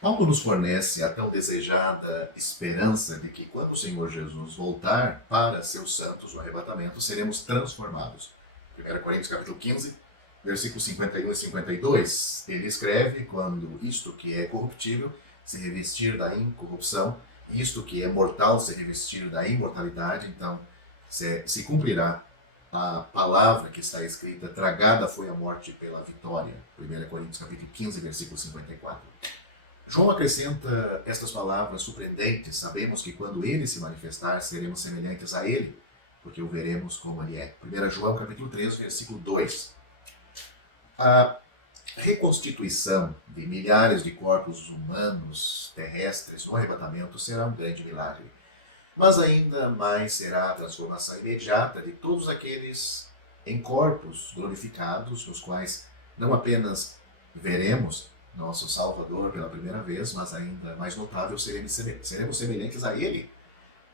Paulo nos fornece a tão desejada esperança de que quando o Senhor Jesus voltar para seus santos, no arrebatamento, seremos transformados. 1 Coríntios capítulo 15, versículos 51 e 52, ele escreve: quando isto que é corruptível se revestir da incorrupção, isto que é mortal se revestir da imortalidade, então se cumprirá a palavra que está escrita: tragada foi a morte pela vitória. 1 Coríntios capítulo 15, versículo 54. João acrescenta estas palavras surpreendentes: sabemos que quando ele se manifestar, seremos semelhantes a ele, porque o veremos como ele é. 1 João capítulo 3, versículo 2. A reconstituição de milhares de corpos humanos terrestres no arrebatamento será um grande milagre. Mas ainda mais será a transformação imediata de todos aqueles em corpos glorificados, nos quais não apenas veremos nosso Salvador pela primeira vez, mas ainda mais notável, seremos semelhantes a Ele.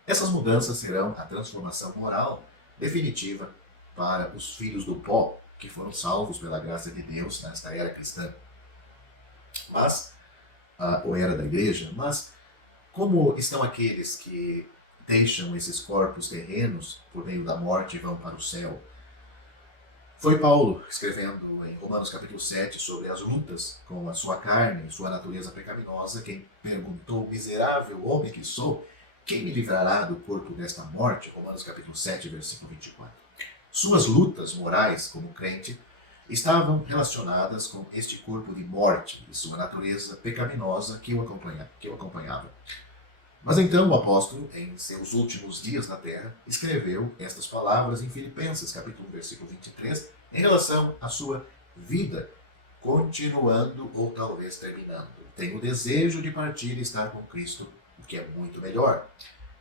Essas mudanças serão a transformação moral definitiva para os filhos do pó, que foram salvos pela graça de Deus nesta era cristã, ou era da igreja. Mas como estão aqueles que deixam esses corpos terrenos por meio da morte e vão para o céu? Foi Paulo, escrevendo em Romanos capítulo 7 sobre as lutas com a sua carne e sua natureza pecaminosa, quem perguntou: miserável homem que sou, quem me livrará do corpo desta morte? Romanos capítulo 7, versículo 24. Suas lutas morais como crente estavam relacionadas com este corpo de morte e sua natureza pecaminosa que o acompanhava. Mas então o apóstolo, em seus últimos dias na terra, escreveu estas palavras em Filipenses, capítulo 1, versículo 23, em relação à sua vida, continuando ou talvez terminando. Tenho o desejo de partir e estar com Cristo, o que é muito melhor.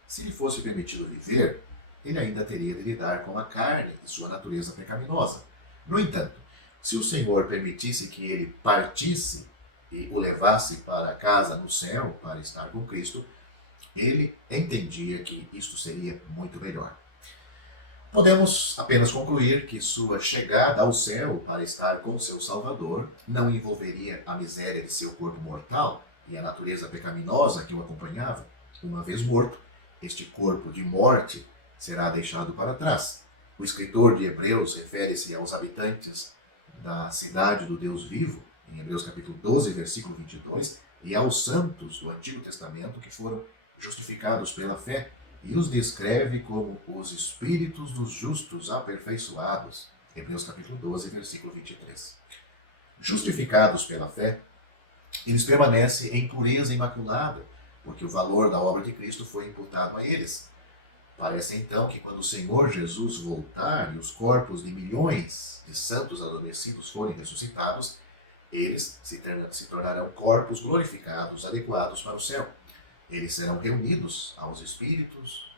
Se lhe fosse permitido viver, ele ainda teria de lidar com a carne e sua natureza pecaminosa. No entanto, se o Senhor permitisse que ele partisse e o levasse para casa no céu para estar com Cristo, ele entendia que isto seria muito melhor. Podemos apenas concluir que sua chegada ao céu para estar com seu Salvador não envolveria a miséria de seu corpo mortal e a natureza pecaminosa que o acompanhava. Uma vez morto, este corpo de morte será deixado para trás. O escritor de Hebreus refere-se aos habitantes da cidade do Deus vivo, em Hebreus capítulo 12, versículo 22, e aos santos do Antigo Testamento que foram justificados pela fé, e os descreve como os espíritos dos justos aperfeiçoados. Hebreus capítulo 12, versículo 23. Justificados pela fé, eles permanecem em pureza imaculada, porque o valor da obra de Cristo foi imputado a eles. Parece então que quando o Senhor Jesus voltar e os corpos de milhões de santos adormecidos forem ressuscitados, eles se tornarão corpos glorificados, adequados para o céu. Eles serão reunidos aos espíritos,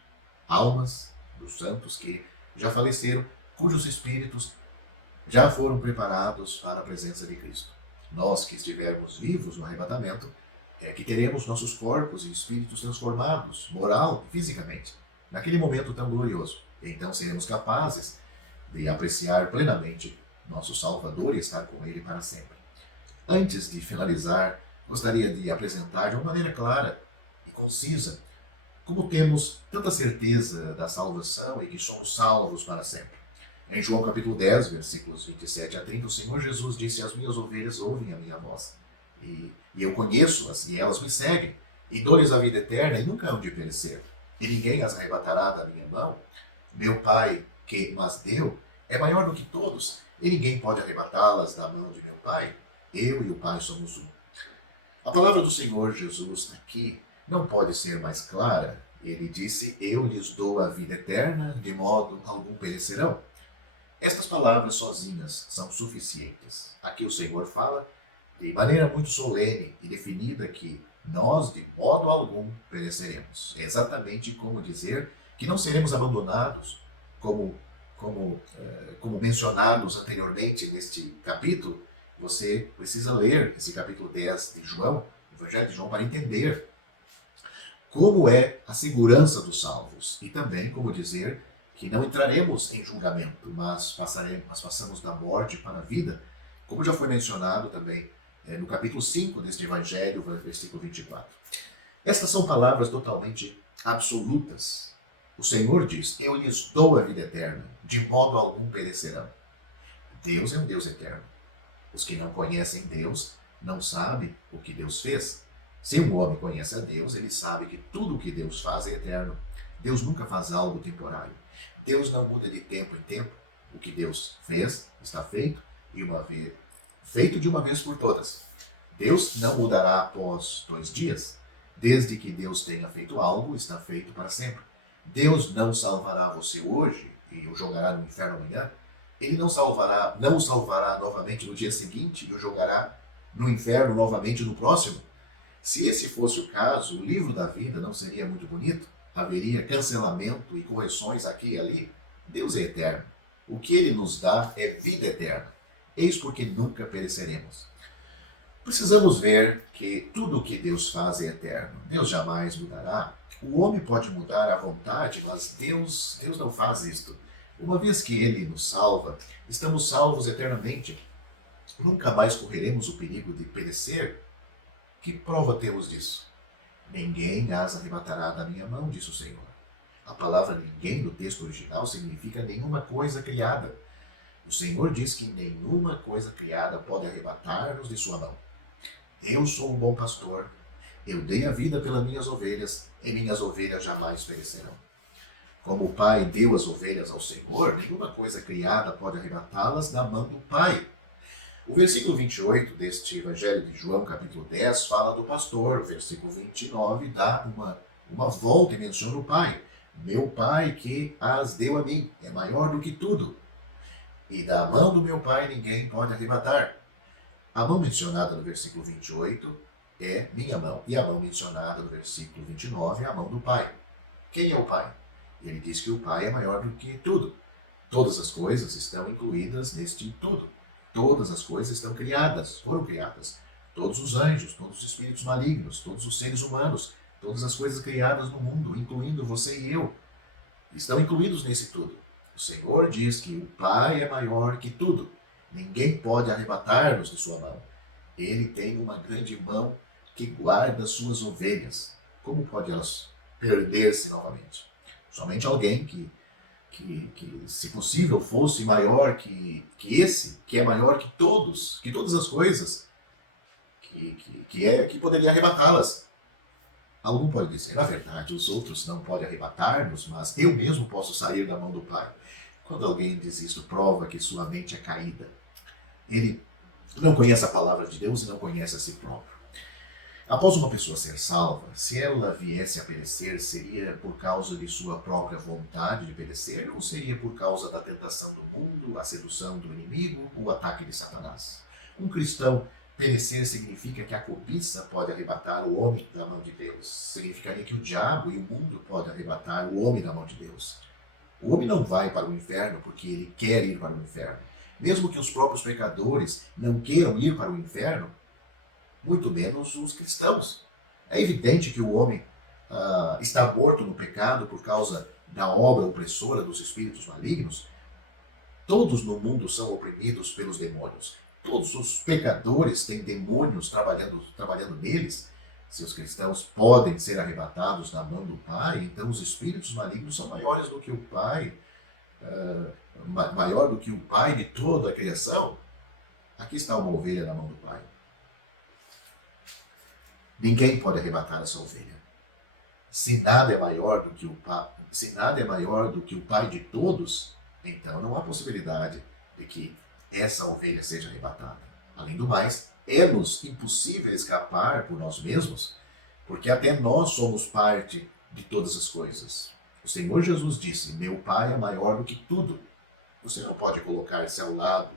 almas dos santos que já faleceram, cujos espíritos já foram preparados para a presença de Cristo. Nós que estivermos vivos no arrebatamento, é que teremos nossos corpos e espíritos transformados, moral e fisicamente, naquele momento tão glorioso. E então seremos capazes de apreciar plenamente nosso Salvador e estar com Ele para sempre. Antes de finalizar, gostaria de apresentar de uma maneira clara e concisa como temos tanta certeza da salvação e que somos salvos para sempre. Em João capítulo 10, versículos 27 a 30, o Senhor Jesus disse: as minhas ovelhas ouvem a minha voz, e eu conheço-as, e elas me seguem, e dou-lhes a vida eterna, e nunca hão de perecer, e ninguém as arrebatará da minha mão. Meu Pai, que mas deu, é maior do que todos, e ninguém pode arrebatá-las da mão de meu Pai. Eu e o Pai somos um. A palavra do Senhor Jesus aqui não pode ser mais clara. Ele disse: eu lhes dou a vida eterna, de modo algum perecerão. Estas palavras sozinhas são suficientes. Aqui o Senhor fala de maneira muito solene e definida que nós de modo algum pereceremos. É exatamente como dizer que não seremos abandonados, como mencionados anteriormente neste capítulo. Você precisa ler esse capítulo 10 de João, Evangelho de João, para entender como é a segurança dos salvos. E também como dizer que não entraremos em julgamento, mas passamos da morte para a vida, como já foi mencionado também no capítulo 5 deste Evangelho, versículo 24. Estas são palavras totalmente absolutas. O Senhor diz: eu lhes dou a vida eterna, de modo algum perecerão. Deus é um Deus eterno. Os que não conhecem Deus não sabem o que Deus fez. Se um homem conhece a Deus, ele sabe que tudo o que Deus faz é eterno. Deus nunca faz algo temporário. Deus não muda de tempo em tempo. O que Deus fez está feito feito de uma vez por todas. Deus não mudará após 2 dias. Desde que Deus tenha feito algo, está feito para sempre. Deus não salvará você hoje e o jogará no inferno amanhã. Ele não o salvará novamente no dia seguinte e o jogará no inferno novamente no próximo. Se esse fosse o caso, o livro da vida não seria muito bonito? Haveria cancelamento e correções aqui e ali? Deus é eterno. O que ele nos dá é vida eterna. Eis porque nunca pereceremos. Precisamos ver que tudo o que Deus faz é eterno. Deus jamais mudará. O homem pode mudar à vontade, mas Deus não faz isto. Uma vez que ele nos salva, estamos salvos eternamente. Nunca mais correremos o perigo de perecer. Que prova temos disso? Ninguém as arrebatará da minha mão, disse o Senhor. A palavra ninguém no texto original significa nenhuma coisa criada. O Senhor diz que nenhuma coisa criada pode arrebatar-nos de sua mão. Eu sou um bom pastor. Eu dei a vida pelas minhas ovelhas, e minhas ovelhas jamais perecerão. Como o Pai deu as ovelhas ao Senhor, nenhuma coisa criada pode arrebatá-las da mão do Pai. O versículo 28 deste Evangelho de João, capítulo 10, fala do pastor. O versículo 29 dá uma volta e menciona o Pai. Meu Pai que as deu a mim é maior do que tudo, e da mão do meu Pai ninguém pode arrebatar. A mão mencionada no versículo 28 é minha mão, e a mão mencionada no versículo 29 é a mão do Pai. Quem é o Pai? Ele diz que o Pai é maior do que tudo. Todas as coisas estão incluídas neste tudo. Todas as coisas estão criadas, foram criadas. Todos os anjos, todos os espíritos malignos, todos os seres humanos, todas as coisas criadas no mundo, incluindo você e eu, estão incluídos nesse tudo. O Senhor diz que o Pai é maior que tudo. Ninguém pode arrebatar-nos de sua mão. Ele tem uma grande mão que guarda suas ovelhas. Como pode elas perder-se novamente? Somente alguém que, se possível, fosse maior que esse, que é maior que todas as coisas, que poderia arrebatá-las. Algum pode dizer, na verdade, os outros não podem arrebatar-nos, mas eu mesmo posso sair da mão do Pai. Quando alguém diz isso, prova que sua mente é caída. Ele não conhece a palavra de Deus e não conhece a si próprio. Após uma pessoa ser salva, se ela viesse a perecer, seria por causa de sua própria vontade de perecer ou seria por causa da tentação do mundo, a sedução do inimigo, o ataque de Satanás? Um cristão perecer significa que a cobiça pode arrebatar o homem da mão de Deus. Significaria que o diabo e o mundo podem arrebatar o homem da mão de Deus. O homem não vai para o inferno porque ele quer ir para o inferno. Mesmo que os próprios pecadores não queiram ir para o inferno, muito menos os cristãos. É evidente que o homem está morto no pecado por causa da obra opressora dos espíritos malignos. Todos no mundo são oprimidos pelos demônios. Todos os pecadores têm demônios trabalhando neles. Se os cristãos podem ser arrebatados da mão do Pai, então os espíritos malignos são maiores do que o Pai, maior do que o Pai de toda a criação. Aqui está uma ovelha na mão do Pai. Ninguém pode arrebatar essa ovelha. Se nada é maior do que o Pai de todos, então não há possibilidade de que essa ovelha seja arrebatada. Além do mais, é-nos impossível escapar por nós mesmos, porque até nós somos parte de todas as coisas. O Senhor Jesus disse, meu Pai é maior do que tudo. Você não pode colocar-se ao lado,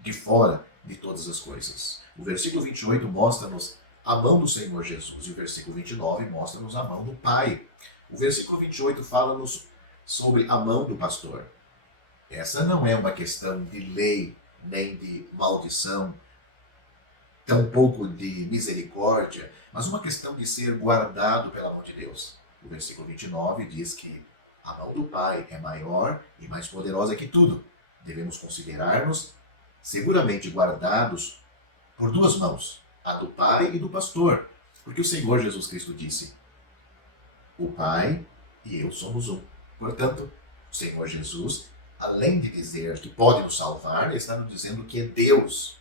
de fora de todas as coisas. O versículo 28 mostra-nos a mão do Senhor Jesus e o versículo 29 mostra-nos a mão do Pai. O versículo 28 fala-nos sobre a mão do pastor. Essa não é uma questão de lei nem de maldição. tampouco de misericórdia, mas uma questão de ser guardado pela mão de Deus. O versículo 29 diz que a mão do Pai é maior e mais poderosa que tudo. Devemos considerar-nos seguramente guardados por duas mãos, a do Pai e do pastor. Porque o Senhor Jesus Cristo disse: o Pai e eu somos um. Portanto, o Senhor Jesus, além de dizer que pode nos salvar, está nos dizendo que é Deus.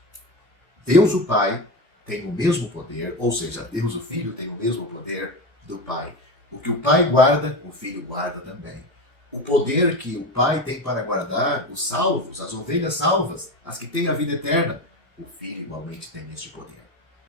Deus o Pai tem o mesmo poder, ou seja, Deus o Filho tem o mesmo poder do Pai. O que o Pai guarda, o Filho guarda também. O poder que o Pai tem para guardar os salvos, as ovelhas salvas, as que têm a vida eterna, o Filho igualmente tem este poder.